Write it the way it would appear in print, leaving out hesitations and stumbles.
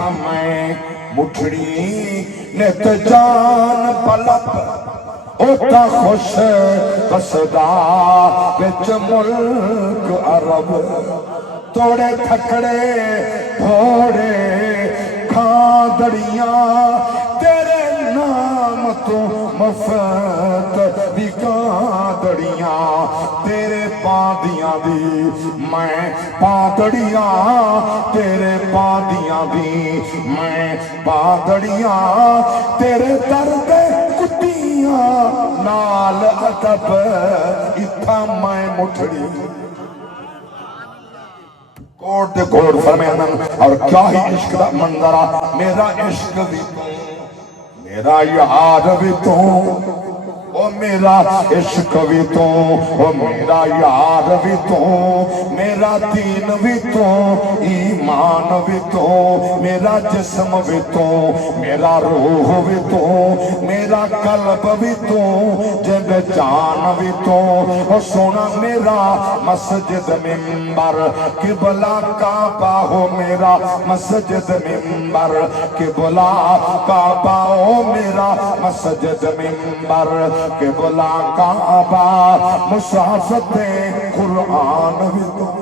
تھا میں مٹھڑی نت جان پلپ اوتا خوش بسدا وچ ملک عرب توڑے تھکڑے بھوڑے کھاندڑیاں تیرے نام تو مفت بھی کھاندڑیاں تیرے پاندیاں دی میں پاندڑیاں تیرے پاندیاں دی میں پاندڑیاں تیرے درد کٹیاں نال ادب اتھا میں مٹھڑی کوٹ دے کوٹ فرمیانن اور کیا ہی عشق دا منظرہ میرا عشق بھی تو میرا یار بھی تو او میرا عشق بھی تو او میرا یار بھی تو میرا دین بھی تو ایمان بھی تو میرا جسم بھی تو میرا روح بھی تو میرا قلب بھی تو جب جان بھی تو او سونا میرا مسجد منبر قبلہ کعبہ ہو میرا مسجد منبر قبلہ کعبہ ہو میرا مسجد منبر قبلہ کعبہ مصحف قرآن بھی تو